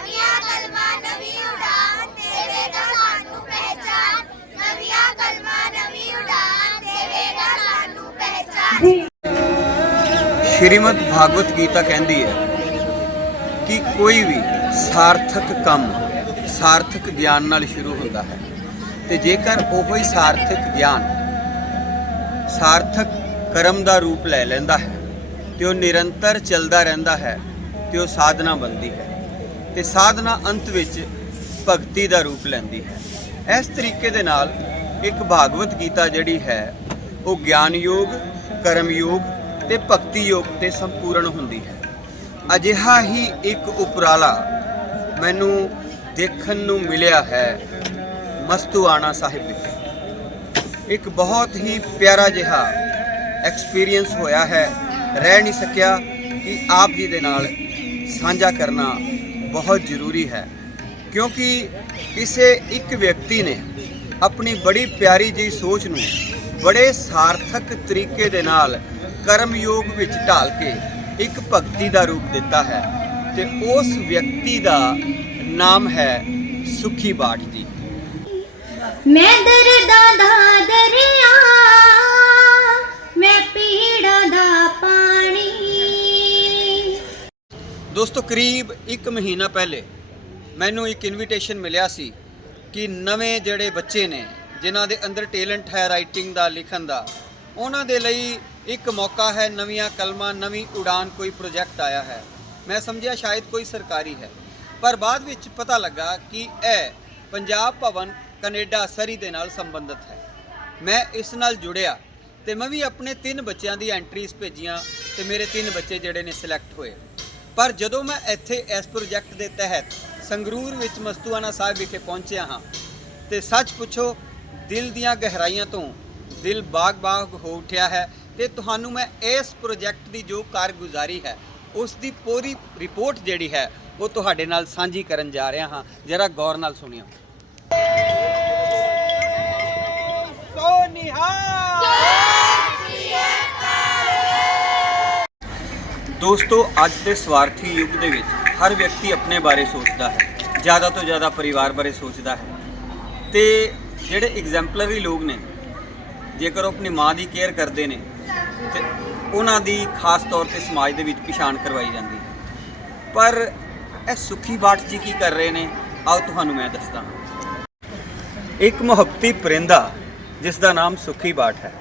ਨਵੀਆਂ ਕਲਮਾਂ, ਨਵੀਂ ਉਡਾਨ ਦੇਵੇਗਾ ਸਾਨੂੰ ਪਹਿਚਾਨ। ਨਵੀਆਂ ਕਲਮਾਂ, ਨਵੀਂ ਉਡਾਨ ਦੇਵੇਗਾ ਸਾਨੂੰ ਪਹਿਚਾਨ। ਸ਼੍ਰੀਮਦ ਭਾਗਵਤ ਗੀਤਾ ਕਹਿੰਦੀ ਹੈ ਕਿ ਕੋਈ ਵੀ ਸਾਰਥਕ ਕੰਮ ਸਾਰਥਕ ਗਿਆਨ ਨਾਲ ਸ਼ੁਰੂ ਹੁੰਦਾ ਹੈ ਤੇ ਜੇਕਰ ਉਹ ਹੀ ਸਾਰਥਕ ਗਿਆਨ ਸਾਰਥਕ ਕਰਮ ਦਾ ਰੂਪ ਲੈ ਲੈਂਦਾ ਹੈ ਤੇ ਉਹ ਨਿਰੰਤਰ ਚੱਲਦਾ ਰਹਿੰਦਾ ਹੈ ਤੇ ਉਹ ਸਾਧਨਾ ਬਣਦੀ ਹੈ। ਤੇ ਸਾਧਨਾ ਅੰਤ ਵਿੱਚ ਭਗਤੀ ਦਾ ਰੂਪ ਲੈਂਦੀ ਹੈ। ਇਸ ਤਰੀਕੇ ਦੇ ਨਾਲ ਇੱਕ ਭਾਗਵਤ ਗੀਤਾ ਜਿਹੜੀ ਹੈ, ਉਹ ਗਿਆਨ ਯੋਗ ਕਰਮ ਯੋਗ ਤੇ ਭਗਤੀ ਯੋਗ ਤੇ ਸੰਪੂਰਨ ਹੁੰਦੀ ਹੈ। ਅਜਿਹਾ ਹੀ ਇੱਕ ਉਪਰਾਲਾ ਮੈਨੂੰ ਦੇਖਣ ਨੂੰ ਮਿਲਿਆ ਹੈ ਮਸਤੂਆਣਾ ਸਾਹਿਬ ਵਿਖੇ। ਇੱਕ ਬਹੁਤ ਹੀ ਪਿਆਰਾ ਜਿਹਾ ਐਕਸਪੀਰੀਅੰਸ ਹੋਇਆ ਹੈ। ਰਹਿ ਨਹੀਂ ਸਕਿਆ ਕਿ ਆਪ ਜੀ ਦੇ ਨਾਲ ਸਾਂਝਾ ਕਰਨਾ ਬਹੁਤ ਜ਼ਰੂਰੀ ਹੈ, ਕਿਉਂਕਿ ਕਿਸੇ ਇੱਕ ਵਿਅਕਤੀ ਨੇ ਆਪਣੀ ਬੜੀ ਪਿਆਰੀ ਜਿਹੀ ਸੋਚ ਨੂੰ ਬੜੇ ਸਾਰਥਕ ਤਰੀਕੇ ਦੇ ਨਾਲ ਕਰਮ ਯੋਗ ਵਿੱਚ ਢਾਲ ਕੇ ਇੱਕ ਭਗਤੀ ਦਾ ਰੂਪ ਦਿੱਤਾ ਹੈ ਤੇ ਉਸ ਵਿਅਕਤੀ ਦਾ ਨਾਮ ਹੈ ਸੁਖੀ ਬਾਟ ਜੀ। ਮੈਂ ਦਰਦਾਂ ਦਾ ਦਰਿਆ ਦੋਸਤੋ, ਕਰੀਬ 1 ਮਹੀਨਾ ਪਹਿਲੇ ਮੈਨੂੰ ਇੱਕ ਇਨਵੀਟੇਸ਼ਨ ਮਿਲਿਆ ਸੀ ਕਿ ਨਵੇਂ ਜਿਹੜੇ ਬੱਚੇ ਨੇ, ਜਿਨ੍ਹਾਂ ਦੇ ਅੰਦਰ ਟੈਲੈਂਟ ਹੈ ਰਾਈਟਿੰਗ ਦਾ, ਲਿਖਣ ਦਾ, ਉਹਨਾਂ ਦੇ ਲਈ ਇੱਕ ਮੌਕਾ ਹੈ, ਨਵੀਆਂ ਕਲਮਾਂ, ਨਵੀਂ ਉਡਾਨ ਕੋਈ ਪ੍ਰੋਜੈਕਟ ਆਇਆ ਹੈ। ਮੈਂ ਸਮਝਿਆ ਸ਼ਾਇਦ ਕੋਈ ਸਰਕਾਰੀ ਹੈ। ਪਰ ਬਾਅਦ ਵਿੱਚ ਪਤਾ ਲੱਗਾ ਕਿ ਇਹ ਪੰਜਾਬ ਭਵਨ ਕੈਨੇਡਾ ਸਰੀ ਦੇ ਨਾਲ ਸੰਬੰਧਿਤ ਹੈ। ਮੈਂ ਇਸ ਨਾਲ ਜੁੜਿਆ ਤੇ ਮੈਂ ਵੀ ਆਪਣੇ ਤਿੰਨ ਬੱਚਿਆਂ ਦੀ ਐਂਟਰੀਜ਼ ਭੇਜੀਆਂ ਤੇ ਮੇਰੇ ਤਿੰਨ ਬੱਚੇ ਜਿਹੜੇ ਨੇ ਸਿਲੈਕਟ ਹੋਏ। ਪਰ ਜਦੋਂ ਮੈਂ ਇੱਥੇ ਇਸ ਪ੍ਰੋਜੈਕਟ ਦੇ ਤਹਿਤ ਸੰਗਰੂਰ ਵਿੱਚ ਮਸਤੂਆਣਾ ਸਾਹਿਬ ਵਿਖੇ ਪਹੁੰਚਿਆ ਹਾਂ ਤੇ ਸੱਚ ਪੁੱਛੋ, ਦਿਲ ਦੀਆਂ ਗਹਿਰਾਈਆਂ ਤੋਂ ਦਿਲ ਬਾਗ-ਬਾਗ ਹੋ ਉੱਠਿਆ ਹੈ ਤੇ ਤੁਹਾਨੂੰ ਮੈਂ ਇਸ ਪ੍ਰੋਜੈਕਟ ਦੀ ਜੋ ਕਾਰਗੁਜ਼ਾਰੀ ਹੈ, ਉਸ ਦੀ ਪੂਰੀ ਰਿਪੋਰਟ ਜਿਹੜੀ ਹੈ, ਉਹ ਤੁਹਾਡੇ ਨਾਲ ਸਾਂਝੀ ਕਰਨ ਜਾ ਰਿਹਾ ਹਾਂ। ਜਰਾ ਗੌਰ ਨਾਲ ਸੁਣਿਓ। ਦੋਸਤੋ, ਅੱਜ ਦੇ ਸਵਾਰਥੀ ਯੁੱਗ ਦੇ ਵਿੱਚ ਹਰ ਵਿਅਕਤੀ ਆਪਣੇ ਬਾਰੇ ਸੋਚਦਾ ਹੈ। ਜ਼ਿਆਦਾ ਤੋਂ ਜ਼ਿਆਦਾ ਪਰਿਵਾਰ ਬਾਰੇ ਸੋਚਦਾ ਹੈ। ਤੇ ਜਿਹੜੇ ਐਗਜ਼ੈਂਪਲਰੀ ਲੋਕ ਨੇ, ਜੇਕਰ ਉਹ ਆਪਣੀ ਮਾਂ ਦੀ ਕੇਅਰ ਕਰਦੇ ਨੇ, ਤੇ ਉਹਨਾਂ ਦੀ ਖਾਸ ਤੌਰ ਤੇ ਸਮਾਜ ਦੇ ਵਿੱਚ ਪਛਾਣ ਕਰਵਾਈ ਜਾਂਦੀ ਹੈ। ਪਰ ਇਹ ਸੁਖੀ ਬਾਟ ਜੀ ਕੀ ਕਰ ਰਹੇ ਨੇ? ਆਓ ਤੁਹਾਨੂੰ ਮੈਂ ਦੱਸਦਾ ਹਾਂ। ਇੱਕ ਮੁਹੱਬਤੀ ਪਰਿੰਦਾ ਜਿਸ ਦਾ ਨਾਮ ਸੁਖੀ ਬਾਟ ਹੈ।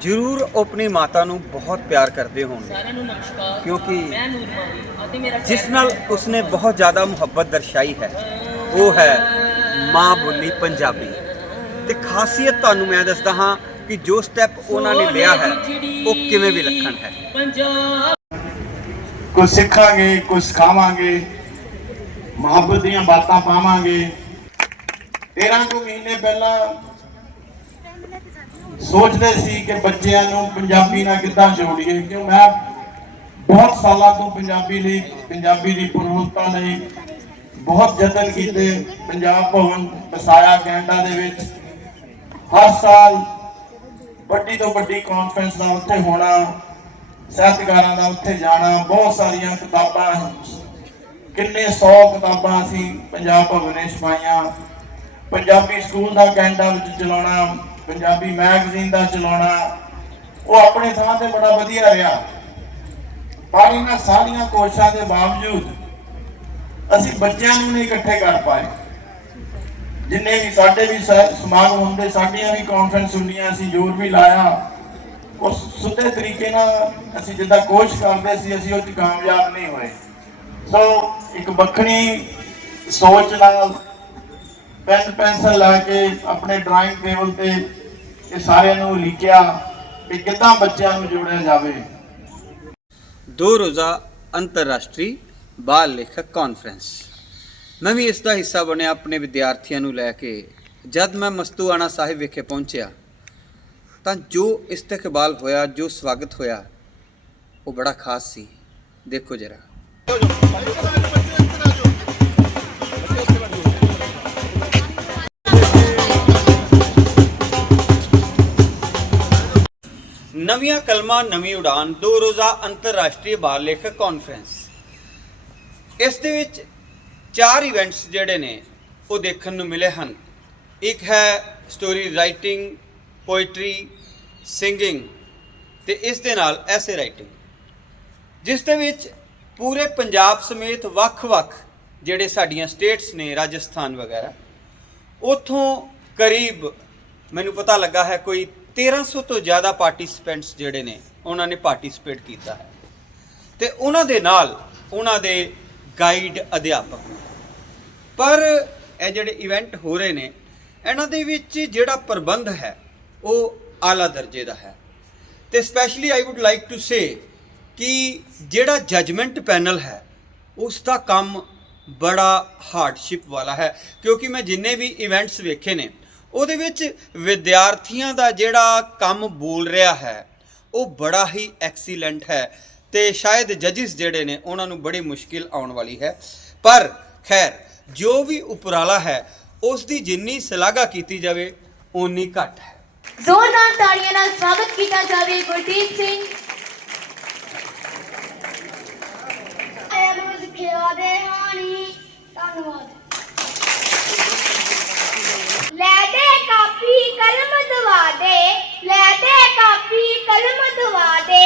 ਜ਼ਰੂਰ ਉਹ ਆਪਣੀ ਮਾਤਾ ਨੂੰ ਬਹੁਤ ਪਿਆਰ ਕਰਦੇ ਹੋਣਗੇ। ਸਾਰਿਆਂ ਨੂੰ ਨਮਸਕਾਰ। ਕਿਉਂਕਿ ਮੈਂ ਨੂਰਮਾਨੀ ਅਤੇ ਮੇਰਾ ਜਿਸ ਨਾਲ ਉਸਨੇ ਬਹੁਤ ਜ਼ਿਆਦਾ ਮੁਹੱਬਤ ਦਰਸਾਈ ਹੈ। ਉਹ ਹੈ ਮਾਂ ਬੋਲੀ ਪੰਜਾਬੀ। ਤੇ ਖਾਸੀਅਤ ਤੁਹਾਨੂੰ ਮੈਂ ਦੱਸਦਾ ਹਾਂ ਕਿ ਜੋ ਸਟੈਪ ਉਹਨਾਂ ਨੇ ਲਿਆ ਹੈ ਉਹ ਕਿਵੇਂ ਵਿਲੱਖਣ ਹੈ। ਪੰਜਾਬ ਕੁਝ ਸਿੱਖਾਂਗੇ ਕੁਝ ਸਿਖਾਵਾਂਗੇ ਮੁਹੱਬਤ ਦੀਆਂ ਬਾਤਾਂ ਪਾਵਾਂਗੇ। 13 ਕੁ ਮਹੀਨੇ ਪਹਿਲਾਂ ਸੋਚਦੇ ਸੀ ਕਿ ਬੱਚਿਆਂ ਨੂੰ ਪੰਜਾਬੀ ਨਾਲ ਕਿੱਦਾਂ ਜੋੜੀਏ, ਕਿਉਂ ਮੈਂ ਬਹੁਤ ਸਾਲਾਂ ਤੋਂ ਪੰਜਾਬੀ ਲਈ, ਪੰਜਾਬੀ ਦੀ ਪ੍ਰਮੁੱਖਤਾ ਲਈ ਬਹੁਤ ਯਤਨ ਕੀਤੇ ਪੰਜਾਬ ਭਵਨ ਵਸਾਇਆ ਕੈਨੇਡਾ ਦੇ ਵਿੱਚ। ਹਰ ਸਾਲ ਵੱਡੀ ਤੋਂ ਵੱਡੀ ਕਾਨਫਰੰਸ ਦਾ ਉੱਥੇ ਹੋਣਾ, ਸਾਹਿਤਕਾਰਾਂ ਦਾ ਉੱਥੇ ਜਾਣਾ, ਬਹੁਤ ਸਾਰੀਆਂ ਕਿਤਾਬਾਂ, ਕਿੰਨੇ 100 ਕਿਤਾਬਾਂ ਅਸੀਂ ਪੰਜਾਬ ਭਵਨ ਨੇ ਛਪਾਈਆਂ ਪੰਜਾਬੀ ਸਕੂਲ ਦਾ ਕੈਨੇਡਾ ਵਿੱਚ ਚਲਾਉਣਾ ਪੰਜਾਬੀ ਮੈਗਜ਼ੀਨ ਦਾ ਚਲਾਉਣਾ, ਉਹ ਆਪਣੇ ਥਾਂ ਤੇ ਬੜਾ ਵਧੀਆ ਰਿਹਾ। ਪਰ ਇਹਨਾਂ ਸਾਰੀਆਂ ਕੋਸ਼ਿਸ਼ਾਂ ਦੇ ਬਾਵਜੂਦ ਅਸੀਂ ਬੱਚਿਆਂ ਨੂੰ ਨਹੀਂ ਇਕੱਠੇ ਕਰ ਪਾਏ। ਜਿੰਨੇ ਵੀ ਸਾਡੇ ਵੀ ਸ- ਸਮਾਗਮ ਹੁੰਦੇ, ਸਾਡੀਆਂ ਵੀ ਕਾਨਫਰੰਸ ਹੁੰਦੀਆਂ, ਅਸੀਂ ਜ਼ੋਰ ਵੀ ਲਾਇਆ। ਉਸ ਸੁੱਤੇ ਤਰੀਕੇ ਨਾਲ ਅਸੀਂ ਜਿੱਦਾਂ ਕੋਸ਼ਿਸ਼ ਕਰਦੇ ਸੀ, ਅਸੀਂ ਉਹ 'ਚ ਕਾਮਯਾਬ ਨਹੀਂ ਹੋਏ। ਸੋ ਇੱਕ ਵੱਖਰੀ ਸੋਚ ਨਾਲ ਪੈਨ ਪੈਨਸਲ ਲੈ ਕੇ ਆਪਣੇ ਡਰਾਇੰਗ ਟੇਬਲ ਤੇ ਇਹ ਸਾਰਿਆਂ ਨੂੰ ਲਿਖਿਆ ਕਿ ਕਿੱਦਾਂ ਬੱਚਿਆਂ ਨੂੰ ਜੋੜਿਆ ਜਾਵੇ। ਦੋ ਰੋਜ਼ਾ ਅੰਤਰਰਾਸ਼ਟਰੀ ਬਾਲ ਲੇਖਕ ਕਾਨਫਰੰਸ ਮੈਂ ਵੀ ਇਸ ਦਾ ਹਿੱਸਾ ਬਣਿਆ ਆਪਣੇ ਵਿਦਿਆਰਥੀਆਂ ਨੂੰ ਲੈ ਕੇ। ਜਦ ਮੈਂ ਮਸਤੂਆਣਾ ਸਾਹਿਬ ਵਿਖੇ ਪਹੁੰਚਿਆ, ਤਾਂ ਜੋ ਇਸਤਕਬਾਲ ਹੋਇਆ, ਜੋ ਸਵਾਗਤ ਹੋਇਆ, ਉਹ ਬੜਾ ਖਾਸ ਸੀ। ਦੇਖੋ ਜਰਾ। ਨਵੀਆਂ ਕਲਮਾਂ, ਨਵੀਂ ਉਡਾਨ, ਦੋ ਰੋਜ਼ਾ ਅੰਤਰਰਾਸ਼ਟਰੀ ਬਾਲ ਲੇਖਕ ਕਾਨਫਰੰਸ ਇਸ ਦੇ ਵਿੱਚ ਚਾਰ ਇਵੈਂਟਸ ਜਿਹੜੇ ਨੇ, ਉਹ ਦੇਖਣ ਨੂੰ ਮਿਲੇ ਹਨ। ਇੱਕ ਹੈ ਸਟੋਰੀ ਰਾਈਟਿੰਗ ਪੋਇਟਰੀ ਸਿੰਗਿੰਗ ਤੇ ਇਸ ਦੇ ਨਾਲ ਐਸੇ ਰਾਈਟਿੰਗ ਜਿਸ ਦੇ ਵਿੱਚ ਪੂਰੇ ਪੰਜਾਬ ਸਮੇਤ ਵੱਖ-ਵੱਖ ਜਿਹੜੇ ਸਾਡੀਆਂ ਸਟੇਟਸ ਨੇ, ਰਾਜਸਥਾਨ ਵਗੈਰਾ, ਉਥੋਂ ਕਰੀਬ ਮੈਨੂੰ ਪਤਾ ਲੱਗਾ ਹੈ ਕੋਈ 1300 ਤੋਂ ਜ਼ਿਆਦਾ ਪਾਰਟਿਸਿਪੈਂਟਸ ਜਿਹੜੇ ਨੇ, ਉਹਨਾਂ ਨੇ ਪਾਰਟਿਸਿਪੇਟ ਕੀਤਾ ਹੈ। ਤੇ ਉਹਨਾਂ ਦੇ ਨਾਲ ਉਹਨਾਂ ਦੇ ਗਾਈਡ ਅਧਿਆਪਕ ਪਰ ਇਹ ਜਿਹੜੇ ਇਵੈਂਟ ਹੋ ਰਹੇ ਨੇ, ਇਹਨਾਂ ਦੇ ਵਿੱਚ ਜਿਹੜਾ ਪ੍ਰਬੰਧ ਹੈ, ਉਹ ਆਲਾ ਦਰਜੇ ਦਾ ਹੈ। ਤੇ specially I would like to say ਕਿ ਜਿਹੜਾ ਜਜਮੈਂਟ ਪੈਨਲ ਹੈ, ਉਸ ਦਾ ਕੰਮ ਬੜਾ ਹਾਰਡਸ਼ਿਪ ਵਾਲਾ ਹੈ। ਕਿਉਂਕਿ ਮੈਂ ਜਿੰਨੇ ਵੀ ਇਵੈਂਟਸ ਵੇਖੇ ਨੇ ਉਹਦੇ ਵਿੱਚ ਵਿਦਿਆਰਥੀਆਂ ਦਾ ਜਿਹੜਾ ਕੰਮ ਬੋਲ ਰਿਹਾ ਹੈ, ਉਹ ਬੜਾ ਹੀ ਐਕਸੀਲੈਂਟ ਹੈ ਤੇ ਸ਼ਾਇਦ ਜੱਜਿਸ ਜਿਹੜੇ ਨੇ ਉਹਨਾਂ ਨੂੰ ਬੜੀ ਮੁਸ਼ਕਿਲ ਆਉਣ ਵਾਲੀ ਹੈ। ਪਰ ਖੈਰ, ਜੋ ਵੀ ਉਪਰਾਲਾ ਹੈ ਉਸ ਦੀ ਜਿੰਨੀ ਸ਼ਲਾਘਾ ਕੀਤੀ ਜਾਵੇ, ਓਨੀ ਘੱਟ ਹੈ। ਜ਼ੋਰਦਾਰ ਤਾੜੀਆਂ ਨਾਲ ਸਵਾਗਤ ਕੀਤਾ ਜਾਵੇ ਗੁਰਦੀਪ ਸਿੰਘ ਐਨੂੰ ਸਿੱਖਿਆ ਦੇ ਹਾਣੀ ਧੰਨਵਾਦ ਲੈ ਦੇ ਕਾਪੀ ਕਲਮ ਦਵਾ ਦੇ ਲੈ ਦੇ ਕਾਪੀ ਕਲਮ ਦਵਾ ਦੇ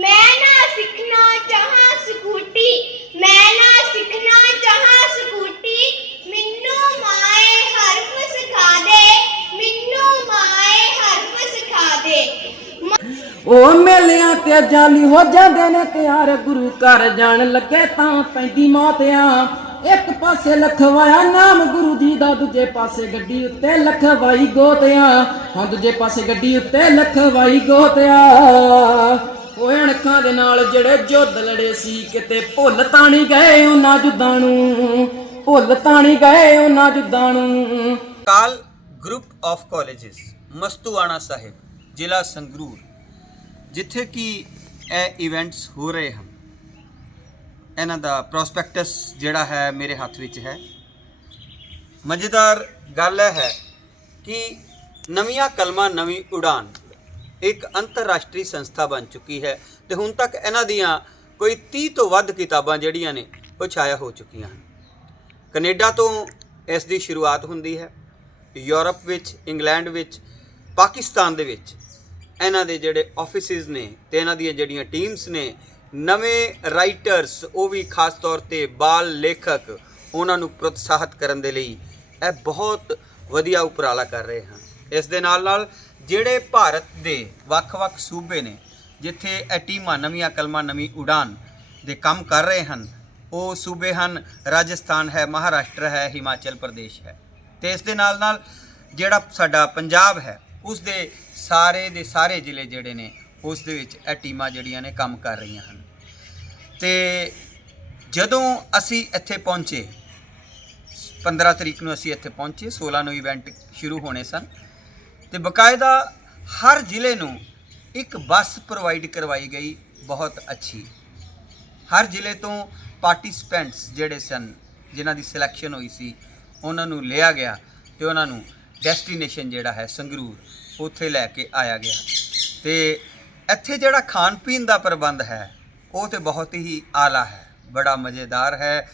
ਮੈਂ ਨਾ ਸਿੱਖਣਾ ਚਾਹਾਂ ਸਕੂਟੀ ਮੈਂ ਨਾ ਸਿੱਖਣਾ ਚਾਹਾਂ ਸਕੂਟੀ ਮੈਨੂੰ ਮਾਏ ਹਰਫ ਸਿਖਾ ਦੇ ਮੈਨੂੰ ਮਾਏ ਹਰਫ ਸਿਖਾ ਦੇ ਉਹ ਮੇਲਿਆਂ ਤੇ ਜਾਲੀ ਹੋ ਜਾਂਦੇ ਨੇ ਤਿਆਰ ਗੁਰੂ ਘਰ ਜਾਣ ਲੱਗੇ ਤਾਂ ਪੈਂਦੀ ਮੌਤਿਆਂ ਇੱਕ ਪਾਸੇ ਲਖਵਾਇਆ ਨਾਮ ਗੁਰੂ ਜੀ ਦਾ, ਦੂਜੇ ਪਾਸੇ ਗੱਡੀ ਉੱਤੇ ਲਖਵਾਈ ਗੋਤਿਆਂ ਹਾਂ, ਦੂਜੇ ਪਾਸੇ ਗੱਡੀ ਉੱਤੇ ਲਖਵਾਈ ਗੋਤਿਆਂ ਉਹ ਅਣਖਾਂ ਦੇ ਨਾਲ ਜਿਹੜੇ ਜੁੱਧ ਲੜੇ ਸੀ, ਕਿਤੇ ਭੁੱਲ ਤਾਂ ਨਹੀਂ ਗਏ ਉਹਨਾਂ ਜੁੱਦਾਂ ਨੂੰ। ਭੁੱਲ ਤਾਂ ਨਹੀਂ ਗਏ ਉਹਨਾਂ ਜੁੱਦਾਂ ਨੂੰ। ਕਾਲ group of colleges, Mastuana Sahib, ਜ਼ਿਲ੍ਹਾ ਸੰਗਰੂਰ। ਜਿੱਥੇ ਕਿ ਇਹ ਇਵੈਂਟਸ ਹੋ ਰਹੇ ਹਨ। ਇਹਨਾਂ ਦਾ ਪ੍ਰੋਸਪੈਕਟਸ ਜਿਹੜਾ ਹੈ ਮੇਰੇ ਹੱਥ ਵਿੱਚ ਹੈ। ਮਜ਼ੇਦਾਰ ਗੱਲ ਇਹ ਹੈ ਕਿ ਨਵੀਆਂ ਕਲਮਾਂ ਨਵੀਂ ਉਡਾਨ ਇੱਕ ਅੰਤਰਰਾਸ਼ਟਰੀ ਸੰਸਥਾ ਬਣ ਚੁੱਕੀ ਹੈ ਤੇ ਹੁਣ ਤੱਕ ਇਹਨਾਂ ਦੀਆਂ ਕੋਈ 30 ਤੋਂ ਵੱਧ ਕਿਤਾਬਾਂ ਜਿਹੜੀਆਂ ਨੇ ਉਹ ਛਾਇਆ ਹੋ ਚੁੱਕੀਆਂ ਹਨ। ਕੈਨੇਡਾ ਤੋਂ ਇਸ ਦੀ ਸ਼ੁਰੂਆਤ ਹੁੰਦੀ ਹੈ, ਯੂਰਪ ਵਿੱਚ, ਇੰਗਲੈਂਡ ਵਿੱਚ, ਪਾਕਿਸਤਾਨ ਦੇ ਵਿੱਚ। ਇਹਨਾਂ ਦੇ ਜਿਹੜੇ ਆਫਿਸਿਸ ਨੇ ਤੇ ਇਹਨਾਂ ਦੀਆਂ ਜਿਹੜੀਆਂ ਟੀਮਸ ਨੇ, ਨਵੇਂ ਰਾਈਟਰਸ ਉਹ ਵੀ ਖਾਸ ਤੌਰ ਤੇ ਬਾਲ ਲੇਖਕ, ਉਹਨਾਂ ਨੂੰ ਪ੍ਰੋਤਸਾਹਿਤ ਕਰਨ ਦੇ ਲਈ ਇਹ ਬਹੁਤ ਵਧੀਆ ਉਪਰਾਲਾ ਕਰ ਰਹੇ ਹਨ। ਇਸ ਦੇ ਨਾਲ ਨਾਲ ਜਿਹੜੇ ਭਾਰਤ ਦੇ ਵੱਖ-ਵੱਖ ਸੂਬੇ ਨੇ, ਜਿੱਥੇ ਇਹ ਟੀਮਾਂ ਨਵੀਆਂ ਕਲਮਾਂ, ਨਵੀਂ ਉਡਾਨ ਦੇ ਕੰਮ ਕਰ ਰਹੇ ਹਨ, ਉਹ ਸੂਬੇ ਹਨ, ਰਾਜਸਥਾਨ ਹੈ, ਮਹਾਰਾਸ਼ਟਰ ਹੈ, ਹਿਮਾਚਲ ਪ੍ਰਦੇਸ਼ ਹੈ। ਤੇ ਇਸ ਦੇ ਨਾਲ ਨਾਲ ਜਿਹੜਾ ਸਾਡਾ ਪੰਜਾਬ ਹੈ ਉਸ ਦੇ ਸਾਰੇ ਦੇ ਸਾਰੇ ਜ਼ਿਲ੍ਹੇ ਜਿਹੜੇ ਨੇ, ਉਸ ਦੇ ਵਿੱਚ ਇਹ ਟੀਮਾਂ ਜਿਹੜੀਆਂ ਨੇ ਕੰਮ ਕਰ ਰਹੀਆਂ ਹਨ। ਤੇ ਜਦੋਂ ਅਸੀਂ ਇੱਥੇ ਪਹੁੰਚੇ 15 ਤਰੀਕ ਨੂੰ ਅਸੀਂ ਇੱਥੇ ਪਹੁੰਚੇ 16 ਨੂੰ ਇਵੈਂਟ ਸ਼ੁਰੂ ਹੋਣੇ ਸਨ। ਤੇ ਬਕਾਇਦਾ ਹਰ ਜ਼ਿਲ੍ਹੇ ਨੂੰ ਇੱਕ ਬੱਸ ਪ੍ਰੋਵਾਈਡ ਕਰਵਾਈ ਗਈ, ਬਹੁਤ ਅੱਛੀ। ਹਰ ਜ਼ਿਲ੍ਹੇ ਤੋਂ ਪਾਰਟਿਸਪੈਂਟਸ ਜਿਹੜੇ ਸਨ, ਜਿਨ੍ਹਾਂ ਦੀ ਸਿਲੈਕਸ਼ਨ ਹੋਈ ਸੀ, ਉਹਨਾਂ ਨੂੰ ਲਿਆ ਗਿਆ ਤੇ ਉਹਨਾਂ ਨੂੰ ਡੈਸਟੀਨੇਸ਼ਨ ਜਿਹੜਾ ਹੈ ਸੰਗਰੂਰ ਉੱਥੇ ਲੈ ਕੇ ਆਇਆ ਗਿਆ। ਤੇ ਇੱਥੇ ਜਿਹੜਾ ਖਾਣ ਪੀਣ ਦਾ ਪ੍ਰਬੰਧ ਹੈ, ਉਹ ਤੇ ਬਹੁਤ ਹੀ ਆਲਾ ਹੈ, ਬੜਾ ਮਜ਼ੇਦਾਰ ਹੈ।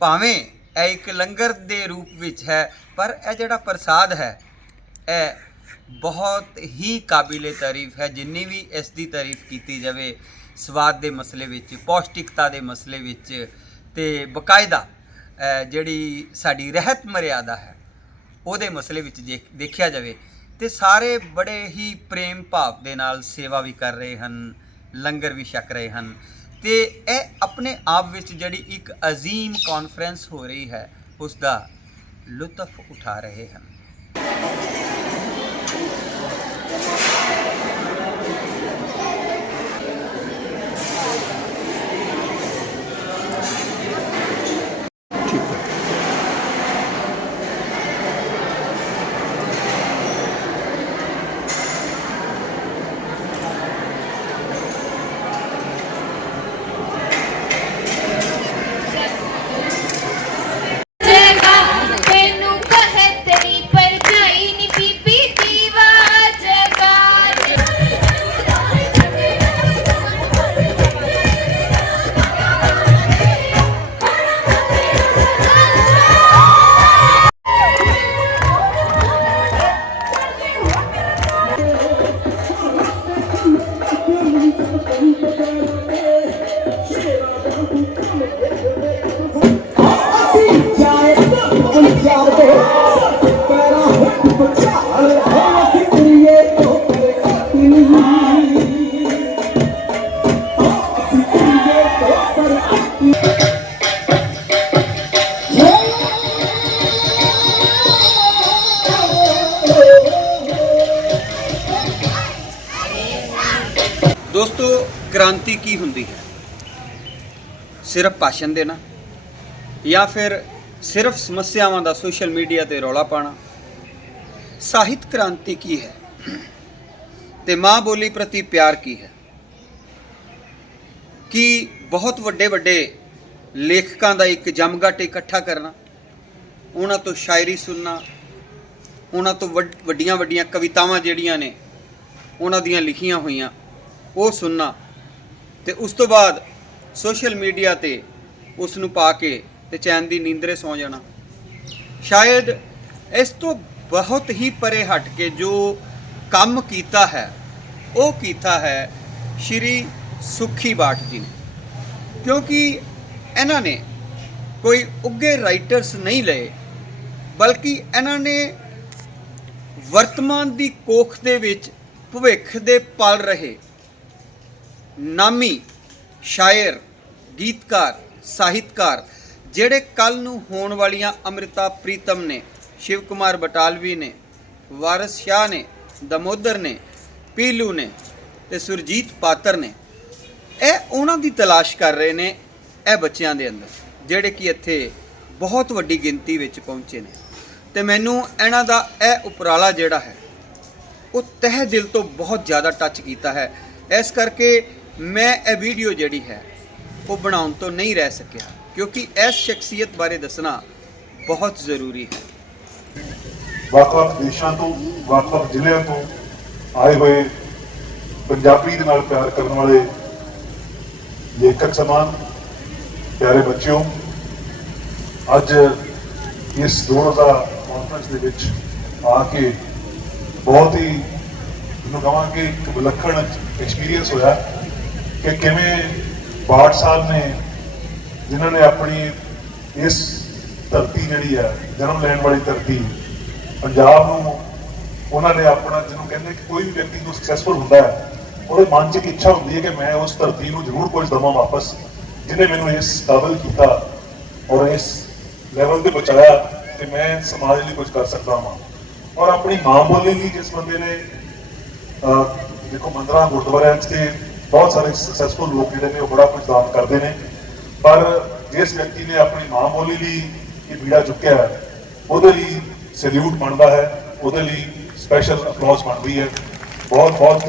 ਭਾਵੇਂ ਇਹ ਇੱਕ ਲੰਗਰ ਦੇ ਰੂਪ ਵਿੱਚ ਹੈ, ਪਰ ਇਹ ਜਿਹੜਾ ਪ੍ਰਸਾਦ ਹੈ, ਇਹ ਬਹੁਤ ਹੀ ਕਾਬਿਲੇ ਤਾਰੀਫ ਹੈ, ਜਿੰਨੀ ਵੀ ਇਸ ਦੀ ਤਾਰੀਫ ਕੀਤੀ ਜਾਵੇ, ਸਵਾਦ ਦੇ ਮਸਲੇ ਵਿੱਚ, ਪੌਸ਼ਟਿਕਤਾ ਦੇ ਮਸਲੇ ਵਿੱਚ ਤੇ ਬਕਾਇਦਾ ਜਿਹੜੀ ਸਾਡੀ ਰਹਿਤ ਮਰਿਆਦਾ ਹੈ, ਉਹਦੇ ਮਸਲੇ ਵਿੱਚ ਦੇਖਿਆ ਜਾਵੇ ਤੇ ਸਾਰੇ ਬੜੇ ਹੀ ਪ੍ਰੇਮ ਭਾਵ ਦੇ ਨਾਲ ਸੇਵਾ ਵੀ ਕਰ ਰਹੇ ਹਨ, ਲੰਗਰ ਵੀ ਛਕ ਰਹੇ ਹਨ। ਤੇ ਇਹ ਆਪਣੇ ਆਪ ਵਿੱਚ ਜਿਹੜੀ ਇੱਕ ਅਜ਼ੀਮ ਕਾਨਫਰੰਸ ਹੋ ਰਹੀ ਹੈ ਉਸ ਦਾ ਲੁਤਫ ਉਠਾ ਰਹੇ ਹਨ। ਹੁੰਦੀ ਹੈ। ਸਿਰਫ ਭਾਸ਼ਣ ਦੇਣਾ ਜਾਂ ਫਿਰ ਸਿਰਫ ਸਮੱਸਿਆਵਾਂ ਦਾ ਸੋਸ਼ਲ ਮੀਡੀਆ ਤੇ ਰੌਲਾ ਪਾਣਾ ਸਾਹਿਤ ਕ੍ਰਾਂਤੀ ਕੀ ਹੈ ਤੇ ਮਾਂ ਬੋਲੀ ਪ੍ਰਤੀ ਪਿਆਰ ਕੀ ਹੈ? ਕਿ ਬਹੁਤ ਵੱਡੇ ਵੱਡੇ ਲੇਖਕਾਂ ਦਾ ਇੱਕ ਜਮਘਟ ਇਕੱਠਾ ਕਰਨਾ, ਉਹਨਾਂ ਤੋਂ ਸ਼ਾਇਰੀ ਸੁਣਨਾ, ਉਹਨਾਂ ਤੋਂ ਵੱਡ- ਵੱਡੀਆਂ ਵੱਡੀਆਂ ਕਵਿਤਾਵਾਂ ਜਿਹੜੀਆਂ ਨੇ, ਉਹਨਾਂ ਦੀਆਂ ਲਿਖੀਆਂ ਹੋਈਆਂ, ਉਹ ਸੁਣਨਾ ਤੇ ਉਸ ਤੋਂ ਬਾਅਦ ਸੋਸ਼ਲ ਮੀਡੀਆ ਤੇ ਉਸ ਨੂੰ ਪਾ ਕੇ ਤੇ ਚੈਨ ਦੀ ਨੀਂਦਰੇ ਸੌ ਜਾਣਾ। ਸ਼ਾਇਦ ਇਸ ਤੋਂ ਬਹੁਤ ਹੀ ਪਰੇ ਹਟ ਕੇ ਜੋ ਕੰਮ ਕੀਤਾ ਹੈ, ਉਹ ਕੀਤਾ ਹੈ ਸ਼੍ਰੀ ਸੁਖੀ ਬਾਠ ਜੀ ਨੇ। ਕਿਉਂਕਿ ਇਹਨਾਂ ਨੇ ਕੋਈ ਉੱਗੇ ਰਾਈਟਰਸ ਨਹੀਂ ਲਏ, ਬਲਕਿ ਇਹਨਾਂ ਨੇ ਵਰਤਮਾਨ ਦੀ ਕੋਖ ਦੇ ਵਿੱਚ ਭਵਿੱਖ ਦੇ ਪਲ ਰਹੇ। ਨਾਮੀ ਸ਼ਾਇਰ, ਗੀਤਕਾਰ, ਸਾਹਿਤਕਾਰ ਜਿਹੜੇ ਕੱਲ ਨੂੰ ਹੋਣ ਵਾਲੀਆਂ ਅੰਮ੍ਰਿਤਾ ਪ੍ਰੀਤਮ ਨੇ ਸ਼ਿਵ ਕੁਮਾਰ ਬਟਾਲਵੀ ਨੇ, ਵਾਰਿਸ ਸ਼ਾਹ ਨੇ, ਦਮੋਦਰ ਨੇ, ਪੀਲੂ ਨੇ ਤੇ ਸੁਰਜੀਤ ਪਾਤਰ ਨੇ, ਇਹ ਉਹਨਾਂ ਦੀ ਤਲਾਸ਼ ਕਰ ਰਹੇ ਨੇ ਇਹ ਬੱਚਿਆਂ ਦੇ ਅੰਦਰ, ਜਿਹੜੇ ਕਿ ਇੱਥੇ ਬਹੁਤ ਵੱਡੀ ਗਿਣਤੀ ਵਿੱਚ ਪਹੁੰਚੇ ਨੇ। ਤੇ ਮੈਨੂੰ ਇਹਨਾਂ ਦਾ ਇਹ ਉਪਰਾਲਾ ਜਿਹੜਾ ਹੈ, ਉਹ ਤਹਿ ਦਿਲ ਤੋਂ ਬਹੁਤ ਜ਼ਿਆਦਾ ਟੱਚ ਕੀਤਾ ਹੈ। ਇਸ ਕਰਕੇ ਮੈਂ ਇਹ ਵੀਡੀਓ ਜਿਹੜੀ ਹੈ, ਉਹ ਬਣਾਉਣ ਤੋਂ ਨਹੀਂ ਰਹਿ ਸਕਿਆ, ਕਿਉਂਕਿ ਇਸ ਸ਼ਖਸੀਅਤ ਬਾਰੇ ਦੱਸਣਾ ਬਹੁਤ ਜ਼ਰੂਰੀ ਹੈ। ਵੱਖ-ਵੱਖ ਦੇਸ਼ਾਂ ਤੋਂ, ਵੱਖ-ਵੱਖ ਜ਼ਿਲ੍ਹਿਆਂ ਤੋਂ ਆਏ ਹੋਏ ਪੰਜਾਬੀ ਦੇ ਨਾਲ ਪਿਆਰ ਕਰਨ ਵਾਲੇ ਲੇਖਕ ਸਮਾਨ, ਪਿਆਰੇ ਬੱਚਿਓ, ਅੱਜ ਇਸ ਦੌਰ ਦਾ ਕਾਨਫਰੰਸ ਦੇ ਵਿੱਚ ਆ ਕੇ ਬਹੁਤ ਹੀ ਮੈਨੂੰ ਕਹਾਂਗੇ, ਇੱਕ ਵਿਲੱਖਣ ਐਕਸਪੀਰੀਅੰਸ ਹੋਇਆ। ਕਿ ਕਿਵੇਂ ਬਾਟ ਸਾਹਿਬ ਨੇ ਜਿਨ੍ਹਾਂ ਨੇ ਆਪਣੀ ਇਸ ਧਰਤੀ ਜਿਹੜੀ ਹੈ ਜਨਮ ਲੈਣ ਵਾਲੀ ਧਰਤੀ, ਪੰਜਾਬ ਨੂੰ ਉਹਨਾਂ ਨੇ ਆਪਣਾ ਜਿਹਨੂੰ ਕਹਿੰਦੇ ਕਿ ਕੋਈ ਵੀ ਵਿਅਕਤੀ ਨੂੰ ਸਕਸੈਸਫੁਲ ਹੁੰਦਾ ਹੈ, ਉਹਦੇ ਮਨ 'ਚ ਇੱਛਾ ਹੁੰਦੀ ਹੈ ਕਿ ਮੈਂ ਉਸ ਧਰਤੀ ਨੂੰ ਜ਼ਰੂਰ ਕੁਝ ਦਵਾਂ ਵਾਪਸ, ਜਿਹਨੇ ਮੈਨੂੰ ਇਸ ਕਾਬਲ ਕੀਤਾ ਔਰ ਇਸ ਲੈਵਲ ਤੇ ਪਹੁੰਚਾਇਆ ਕਿ ਮੈਂ ਸਮਾਜ ਲਈ ਕੁਝ ਕਰ ਸਕਦਾ ਹਾਂ ਔਰ ਆਪਣੀ ਮਾਂ ਬੋਲੀ ਲਈ ਜਿਸ ਬੰਦੇ ਨੇ ਦੇਖੋ ਮੰਦਰਾਂ ਗੁਰਦੁਆਰਿਆਂ 'ਚ ਤੇ ਬਹੁਤ ਸਾਰੇ ਸਕਸੈਸਫੁਲ ਲੋਕ ਜਿਹੜੇ ਨੇ ਉਹ ਬੜਾ ਕੁਝ ਦਾਨ ਕਰਦੇ ਨੇ। ਪਰ ਜਿਸ ਵਿਅਕਤੀ ਨੇ ਆਪਣੀ ਮਾਂ ਬੋਲੀ ਲਈ ਇਹ ਬੀੜਾ ਚੁੱਕਿਆ ਉਹਦੇ ਲਈ ਸੈਲੂਟ ਬਣਦਾ ਹੈ, ਉਹਦੇ ਲਈ ਸਪੈਸ਼ਲ ਅਪਲਾਉਸ ਬਣਦੀ ਹੈ। ਬਹੁਤ ਬਹੁਤ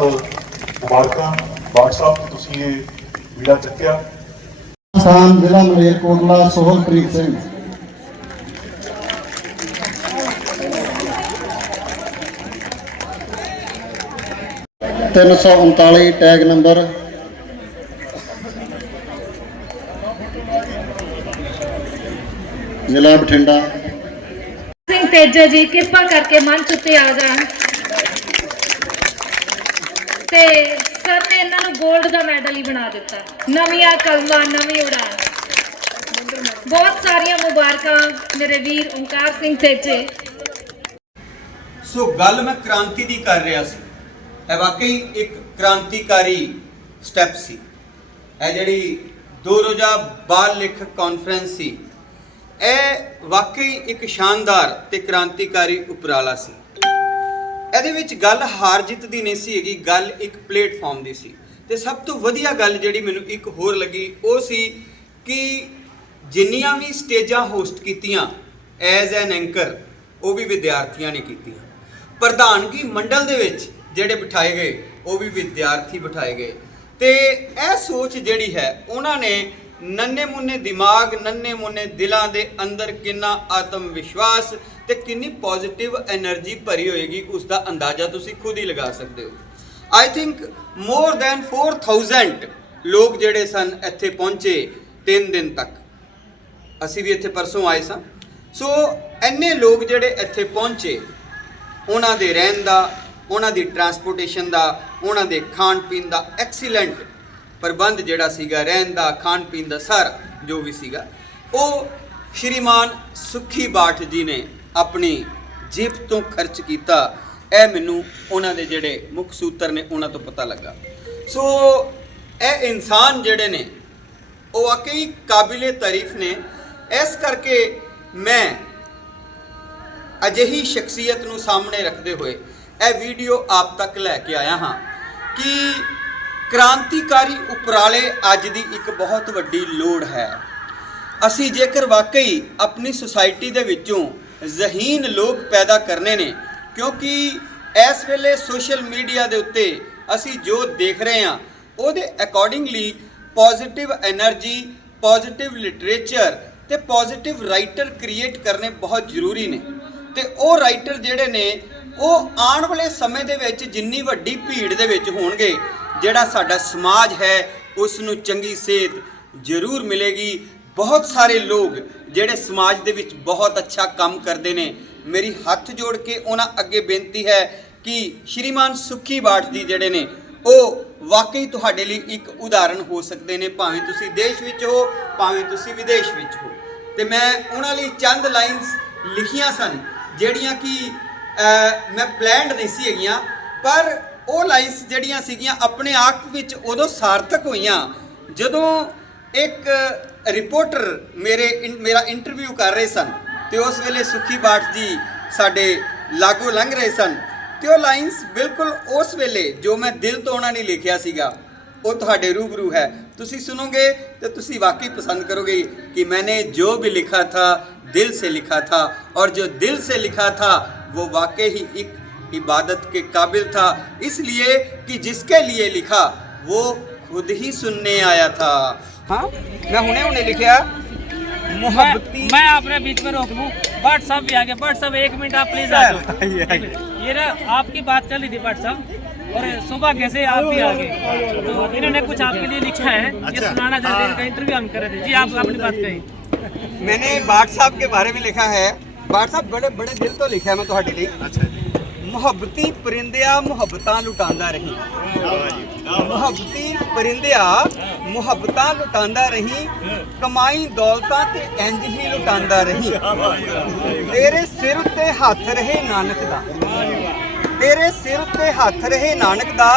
ਮੁਬਾਰਕਾਂ ਬਾਟ ਸਾਹਿਬ ਕਿ ਤੁਸੀਂ ਇਹ ਬੀੜਾ ਚੱਕਿਆ। ਕਿਸਾਨ ਜ਼ਿਲ੍ਹਾ ਮਲੇਰਕੋਟਲਾ ਸੋਹਲਪ੍ਰੀਤ ਸਿੰਘ। ਤਿੰਨ ਸੌ ਉਨਤਾਲੀ ਟੈਗ ਨੰਬਰ। ਜ਼ਿਲ੍ਹਾ ਬਠਿੰਡਾ। ਸਿੰਘ ਤੇਜਾ ਜੀ ਕਿਰਪਾ ਕਰਕੇ ਮੰਚ ਉੱਤੇ ਆ ਜਾਣ ਤੇ ਸਰ ਨੇ ਇਹਨਾਂ ਨੂੰ 골ਡ ਦਾ ਮੈਡਲ ਹੀ ਬਣਾ ਦਿੱਤਾ। ਨਵੀਆਂ ਕਲਮਾਂ ਨਵੀਂ ਉਡਾਨ। ਬਹੁਤ ਸਾਰੀਆਂ ਮੁਬਾਰਕਾਂ ਮੇਰੇ ਵੀਰ ਓਂਕਾਰ ਸਿੰਘ ਤੇਜੇ। ਸੋ ਗੱਲ ਮੈਂ ਕ੍ਰਾਂਤੀ ਦੀ ਕਰ ਰਿਹਾ ਸੀ। ਇਹ ਵਾਕਈ ਇੱਕ ਕ੍ਰਾਂਤੀਕਾਰੀ ਸਟੈਪ ਸੀ। ਇਹ ਜਿਹੜੀ ਦੋ ਰੋਜ਼ਾ ਬਾਲ ਲੇਖਕ ਕਾਨਫਰੰਸ ਸੀ, ਇਹ ਵਾਕਈ ਇੱਕ ਸ਼ਾਨਦਾਰ ਤੇ ਕ੍ਰਾਂਤੀਕਾਰੀ ਉਪਰਾਲਾ ਸੀ। ਇਹਦੇ ਵਿੱਚ ਗੱਲ ਹਾਰ ਜਿੱਤ ਦੀ ਨਹੀਂ ਸੀ ਹੈਗੀ, ਗੱਲ ਇੱਕ ਪਲੇਟਫਾਰਮ ਦੀ ਸੀ। ਤੇ ਸਭ ਤੋਂ ਵਧੀਆ ਗੱਲ ਜਿਹੜੀ ਮੈਨੂੰ ਇੱਕ ਹੋਰ ਲੱਗੀ, ਉਹ ਸੀ ਕਿ ਜਿੰਨੀਆਂ ਵੀ ਸਟੇਜਾਂ ਹੋਸਟ ਕੀਤੀਆਂ ਐਜ਼ ਐਨ ਐਂਕਰ ਉਹ ਵੀ ਵਿਦਿਆਰਥੀਆਂ ਨੇ ਕੀਤੀਆਂ। ਪ੍ਰਧਾਨਗੀ ਮੰਡਲ ਦੇ ਵਿੱਚ ਜਿਹੜੇ ਬਿਠਾਏ ਗਏ, ਉਹ ਵੀ ਵਿਦਿਆਰਥੀ ਬਿਠਾਏ ਗਏ। ਤੇ ਇਹ ਸੋਚ ਜਿਹੜੀ ਹੈ, ਉਹਨਾਂ ਨੇ ਨੰਨੇ ਮੁੰਨੇ ਦਿਮਾਗ, ਨੰਨੇ ਮੁੰਨੇ ਦਿਲਾਂ ਦੇ ਅੰਦਰ ਕਿੰਨਾ ਆਤਮ ਵਿਸ਼ਵਾਸ ਤੇ ਕਿੰਨੀ ਪੋਜ਼ਿਟਿਵ એનર્ਜੀ ਭਰੀ ਹੋਏਗੀ ਉਸ ਦਾ ਅੰਦਾਜ਼ਾ ਤੁਸੀਂ ਖੁਦ ਹੀ ਲਗਾ ਸਕਦੇ ਹੋ। ਆਈ ਥਿੰਕ ਮੋਰ ਦੈਨ 4000 ਲੋਕ ਜਿਹੜੇ ਸਨ, ਇੱਥੇ ਪਹੁੰਚੇ 3 ਦਿਨ ਤੱਕ। ਅਸੀਂ ਵੀ ਇੱਥੇ ਪਰਸੋਂ ਆਏ ਸਾਂ। ਸੋ ਐਨੇ ਲੋਕ ਜਿਹੜੇ ਇੱਥੇ ਪਹੁੰਚੇ, ਉਹਨਾਂ ਦੇ ਰਹਿਣ ਦਾ ਉਹਨਾਂ ਦੀ ਟਰਾਂਸਪੋਰਟੇਸ਼ਨ ਦਾ, ਉਹਨਾਂ ਦੇ ਖਾਣ ਪੀਣ ਦਾ ਐਕਸੀਲੈਂਟ ਪ੍ਰਬੰਧ ਜਿਹੜਾ ਸੀਗਾ, ਰਹਿਣ ਦਾ, ਖਾਣ ਪੀਣ ਦਾ ਸਾਰਾ ਜੋ ਵੀ ਸੀਗਾ, ਉਹ ਸ਼੍ਰੀਮਾਨ ਸੁਖੀ ਬਾਠ ਜੀ ਨੇ ਆਪਣੀ ਜੇਬ ਤੋਂ ਖਰਚ ਕੀਤਾ। ਇਹ ਮੈਨੂੰ ਉਹਨਾਂ ਦੇ ਜਿਹੜੇ ਮੁੱਖ ਸੂਤਰ ਨੇ, ਉਹਨਾਂ ਤੋਂ ਪਤਾ ਲੱਗਾ। ਸੋ ਇਹ ਇਨਸਾਨ ਜਿਹੜੇ ਨੇ, ਉਹ ਵਾਕਈ ਕਾਬਿਲੇ ਤਾਰੀਫ ਨੇ। ਇਸ ਕਰਕੇ ਮੈਂ ਅਜਿਹੀ ਸ਼ਖਸੀਅਤ ਨੂੰ ਸਾਹਮਣੇ ਰੱਖਦੇ ਹੋਏ ਇਹ ਵੀਡੀਓ ਆਪ ਤੱਕ ਲੈ ਕੇ ਆਇਆ ਹਾਂ ਕਿ ਕ੍ਰਾਂਤੀਕਾਰੀ ਉਪਰਾਲੇ ਅੱਜ ਦੀ ਇੱਕ ਬਹੁਤ ਵੱਡੀ ਲੋੜ ਹੈ। ਅਸੀਂ ਜੇਕਰ ਵਾਕਈ ਆਪਣੀ ਸੁਸਾਇਟੀ ਦੇ ਵਿੱਚੋਂ ਜ਼ਹੀਨ ਲੋਕ ਪੈਦਾ ਕਰਨੇ ਨੇ, ਕਿਉਂਕਿ ਇਸ ਵੇਲੇ ਸੋਸ਼ਲ ਮੀਡੀਆ ਦੇ ਉੱਤੇ ਅਸੀਂ ਜੋ ਦੇਖ ਰਹੇ ਹਾਂ, ਉਹਦੇ accordingly positive energy positive literature ਤੇ ਪੋਜ਼ਿਟਿਵ ਰਾਈਟਰ ਕ੍ਰੀਏਟ ਕਰਨੇ ਬਹੁਤ ਜ਼ਰੂਰੀ ਨੇ। ਤੇ ਉਹ ਰਾਈਟਰ ਜਿਹੜੇ ਨੇ ਉਹ ਆਉਣ ਵਾਲੇ ਸਮੇਂ ਦੇ ਵਿੱਚ ਜਿੰਨੀ ਵੱਡੀ ਭੀੜ ਦੇ ਵਿੱਚ ਹੋਣਗੇ, ਜਿਹੜਾ ਸਾਡਾ ਸਮਾਜ ਹੈ ਉਸ ਨੂੰ ਚੰਗੀ ਸਿਹਤ ਜ਼ਰੂਰ ਮਿਲੇਗੀ। ਬਹੁਤ ਸਾਰੇ ਲੋਕ ਜਿਹੜੇ ਸਮਾਜ ਦੇ ਵਿੱਚ ਬਹੁਤ ਅੱਛਾ ਕੰਮ ਕਰਦੇ ਨੇ, ਮੇਰੀ ਹੱਥ ਜੋੜ ਕੇ ਉਹਨਾਂ ਅੱਗੇ ਬੇਨਤੀ ਹੈ ਕਿ ਸ਼੍ਰੀਮਾਨ ਸੁੱਖੀ ਬਾਠ ਜੀ ਜਿਹੜੇ ਨੇ, ਉਹ ਵਾਕਈ ਤੁਹਾਡੇ ਲਈ ਇੱਕ ਉਦਾਹਰਣ ਹੋ ਸਕਦੇ ਨੇ, ਭਾਵੇਂ ਤੁਸੀਂ ਦੇਸ਼ ਵਿੱਚ ਹੋ, ਭਾਵੇਂ ਤੁਸੀਂ ਵਿਦੇਸ਼ ਵਿੱਚ ਹੋ। ਤੇ ਮੈਂ ਉਹਨਾਂ ਲਈ ਚੰਦ ਲਾਈਨਸ ਲਿਖੀਆਂ ਸਨ, ਜਿਹੜੀਆਂ ਕਿ ਮੈਂ ਪਲੈਨਡ ਨਹੀਂ ਸੀ ਹੈਗੀਆਂ ਪਰ ਉਹ ਲਾਈਨਸ ਜਿਹੜੀਆਂ ਸੀਗੀਆਂ ਆਪਣੇ ਆਪ ਵਿੱਚ ਉਦੋਂ ਸਾਰਥਕ ਹੋਈਆਂ ਜਦੋਂ ਇੱਕ ਰਿਪੋਰਟਰ ਮੇਰੇ ਇਨ- ਮੇਰਾ ਇੰਟਰਵਿਊ ਕਰ ਰਹੇ ਸਨ ਤੇ ਉਸ ਵੇਲੇ ਸੁਖੀ ਬਾਠ ਜੀ ਸਾਡੇ ਲਾਗੂ ਲੰਘ ਰਹੇ ਸਨ ਤੇ ਉਹ ਲਾਈਨਸ ਬਿਲਕੁਲ ਉਸ ਵੇਲੇ ਜੋ ਮੈਂ ਦਿਲ ਤੋਂ ਉਹਨਾਂ ਨੇ ਲਿਖਿਆ ਸੀਗਾ ਉਹ ਤੁਹਾਡੇ रूबरू है ਤੁਸੀਂ सुनोगे तो ਤੁਸੀਂ वाकई पसंद करोगे कि मैंने जो भी लिखा था दिल से लिखा था और जो दिल से लिखा था वो वाकई ही एक इबादत के काबिल था इसलिए कि जिसके लिए लिखा वो खुद ही सुनने आया था। हाँ? मैं हुने हुने लिखा मोहब्बती। मैं आपने बीच में रोक लूँ। बट साहब भी आगे बट साहब एक मिनट आप प्लीज़ आ ये ना आपकी बात चल रही थी बट साहब और सुबह कैसे आप भी आ गए। तो इन्होंने कुछ आपके लिए लिखा है ये सुनाना चाहते हैं इंटरव्यू हम कर रहे थे। जी आप अपनी बात कहें। मैंने बाट साहब के बारे में लिखा है। ਬਾਟ ਸਾਹਿਬ ਬੜੇ ਬੜੇ ਦਿਲ ਤੋਂ ਲਿਖਿਆ ਮੈਂ ਤੁਹਾਡੇ ਲਈ। ਅੱਛਾ ਜੀ। ਮੁਹੱਬਤੀ ਪਰਿੰਦਿਆ ਮੁਹੱਬਤਾਂ ਲੁਟਾਉਂਦਾ ਰਹੀ। ਮੁਹੱਬਤੀ ਪਰਿੰਦਿਆ ਮੁਹੱਬਤਾਂ ਲੁਟਾਂਦਾ ਰਹੀ ਕਮਾਈ ਦੌਲਤਾਂ ਤੇ ਇੰਜ ਹੀ ਲੁਟਾਂਦਾ ਰਹੀ। ਤੇਰੇ ਸਿਰ ਤੇ ਹੱਥ ਰਹੇ ਨਾਨਕ ਦਾ। ਤੇਰੇ ਸਿਰ ਉੱਤੇ ਹੱਥ ਰਹੇ ਨਾਨਕ ਦਾ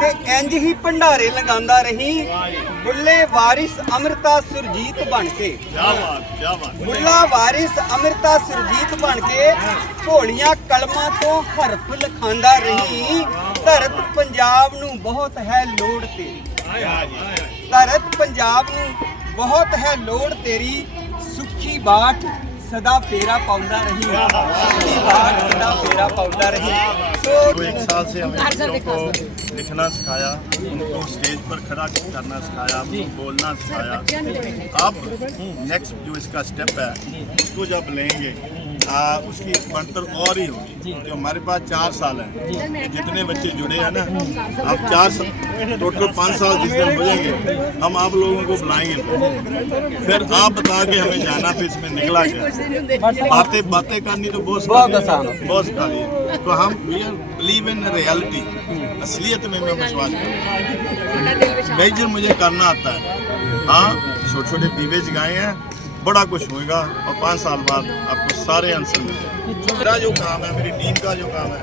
ਤੇ ਇੰਜ ਹੀ ਭੰਡਾਰੇ ਲਗਾਉਂਦਾ ਰਹੀ ਬੁੱਲੇ ਵਾਰਿਸ ਅੰਮ੍ਰਿਤਾ ਸੁਰਜੀਤ ਬਣ ਕੇ। ਬੁੱਲਾ ਵਾਰਿਸ ਅੰਮ੍ਰਿਤਾ ਸੁਰਜੀਤ ਬਣ ਕੇ ਭੋਲੀਆਂ ਕਲਮਾਂ ਤੋਂ ਹਰਫ ਲਿਖਾਂਦਾ ਰਹੀ। ਧਰਤ ਪੰਜਾਬ ਨੂੰ ਬਹੁਤ ਹੈ ਲੋੜ ਤੇਰੀ। ਧਰਤ ਪੰਜਾਬ ਨੂੰ ਬਹੁਤ ਹੈ ਲੋੜ ਤੇਰੀ। ਸੁੱਖੀ ਬਾਟ ਸਦਾ ਫੇਰਾ ਪਾਉਂਦਾ ਰਹੀ ਸੁੱਖੀ ਬਾਟ ਸਦਾ ਫੇਰਾ ਪਾਉਂਦਾ ਰਹੀ ਸੋ तो एक साल से हमें बच्चों को लिखना सिखाया उनको स्टेज पर खड़ा करना सिखाया उनको बोलना सिखाया अब नेक्स्ट जो इसका स्टेप है उसको जब लेंगे आ, उसकी बढ़तर और ही होगी कि हमारे पास चार साल है जितने बच्चे जुड़े हैं ना अब चार टोटल पाँच साल जिस दिन हो जाएंगे हम आप लोगों को बुलाएंगे फिर आप बता के हमें जाना फिर इसमें निकला गया बातें बातें करनी तो बहुत बहुत सिखा दी। आसान है। बहुत सिखा दी तो हम बिलीव इन रियलिटी असलियत में मैं विश्वास करता मेजर मुझे करना आता है हाँ छोटे छोटे दीवे जगाए हैं बड़ा कुछ होएगा और पाँच साल बाद आपको सारे आंसर मिलेंगे मेरा जो काम है, मेरी टीम का जो काम है,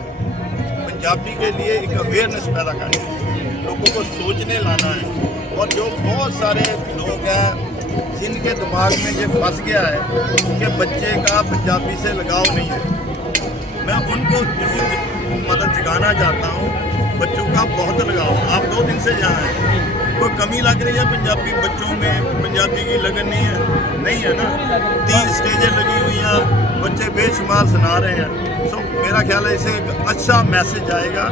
पंजाबी के लिए एक अवेयरनेस पैदा करना है। लोगों को सोचने लाना है। और जो बहुत सारे लोग हैं, जिनके दिमाग में ये फंस गया है कि बच्चे का पंजाबी से लगाव नहीं है, मैं उनको ज़रूर मदद जगाना चाहता हूँ। बच्चों का बहुत लगाव। आप दो दिन से यहाँ हैं। कोई कमी लग रही है? पंजाबी बच्चों में पंजाबी की लगन नहीं है? नहीं है ना? तीन स्टेजें लगी हुई हैं। बच्चे बेशुमार सुना रहे हैं। सो मेरा ख्याल है इसे एक अच्छा मैसेज आएगा।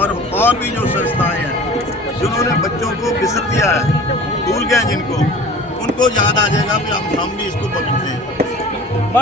और और भी जो संस्थाएँ हैं, जिन्होंने बच्चों को बिसर दिया है, भूल गए जिनको, उनको याद आ जाएगा कि हम भी इसको पकड़ते हैं।